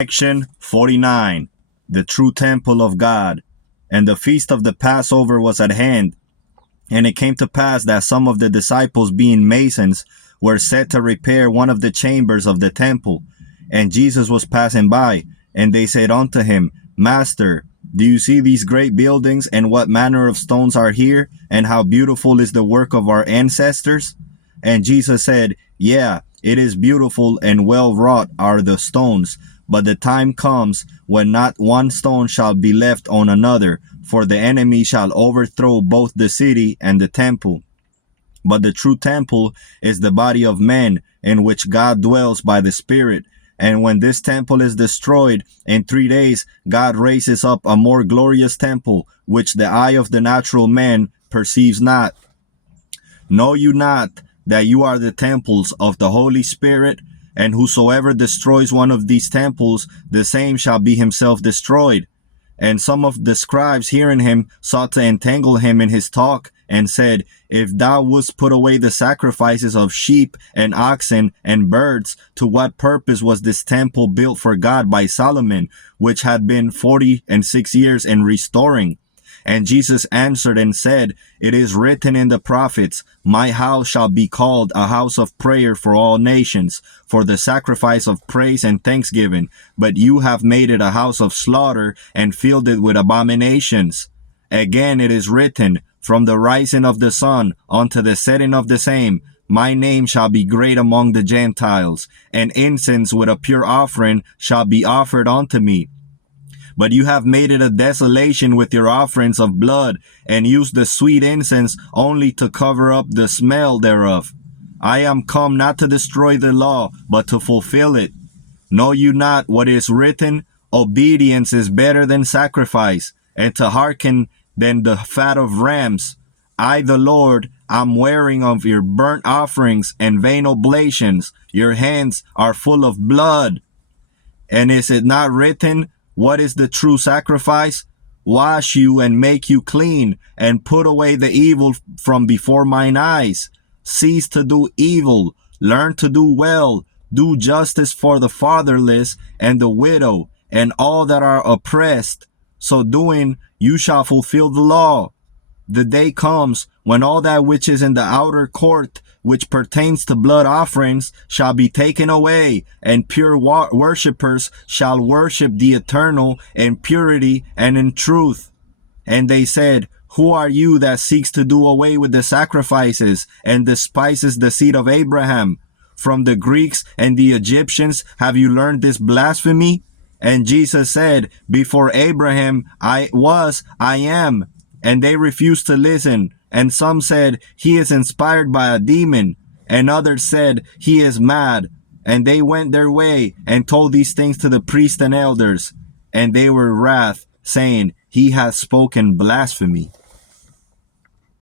Lection 49. The true temple of God. And the feast of the Passover was at hand. And it came to pass that some of the disciples, being masons, were set to repair one of the chambers of the temple. And Jesus was passing by, and they said unto him, Master, do you see these great buildings, and what manner of stones are here, and how beautiful is the work of our ancestors? And Jesus said, Yeah, it is beautiful and well wrought are the stones, but the time comes when not one stone shall be left on another, for the enemy shall overthrow both the city and the temple. But the true temple is the body of man, in which God dwells by the Spirit. And when this temple is destroyed, in 3 days God raises up a more glorious temple, which the eye of the natural man perceives not. Know you not that you are the temples of the Holy Spirit? And whosoever destroys one of these temples, the same shall be himself destroyed. And some of the scribes, hearing him, sought to entangle him in his talk, and said, If thou wouldst put away the sacrifices of sheep and oxen and birds, to what purpose was this temple built for God by Solomon, which had been 46 years in restoring? And Jesus answered and said, It is written in the prophets, My house shall be called a house of prayer for all nations, for the sacrifice of praise and thanksgiving. But you have made it a house of slaughter, and filled it with abominations. Again it is written, From the rising of the sun unto the setting of the same, my name shall be great among the Gentiles, and incense with a pure offering shall be offered unto me. But you have made it a desolation with your offerings of blood, and used the sweet incense only to cover up the smell thereof. I am come not to destroy the law, but to fulfill it. Know you not what is written? Obedience is better than sacrifice, and to hearken than the fat of rams. I, the Lord, am wearing of your burnt offerings and vain oblations. Your hands are full of blood. And is it not written, What is the true sacrifice? Wash you and make you clean, and put away the evil from before mine eyes. Cease to do evil, learn to do well, do justice for the fatherless and the widow, and all that are oppressed. So doing, you shall fulfill the law. The day comes when all that which is in the outer court, which pertains to blood offerings, shall be taken away, and pure worshippers shall worship the Eternal in purity and in truth. And they said, Who are you that seeks to do away with the sacrifices, and despises the seed of Abraham? From the Greeks and the Egyptians have you learned this blasphemy? And Jesus said, Before Abraham I am. And they refused to listen. And some said, He is inspired by a demon. And others said, He is mad. And they went their way and told these things to the priests and elders. And they were wrath, saying, He has spoken blasphemy.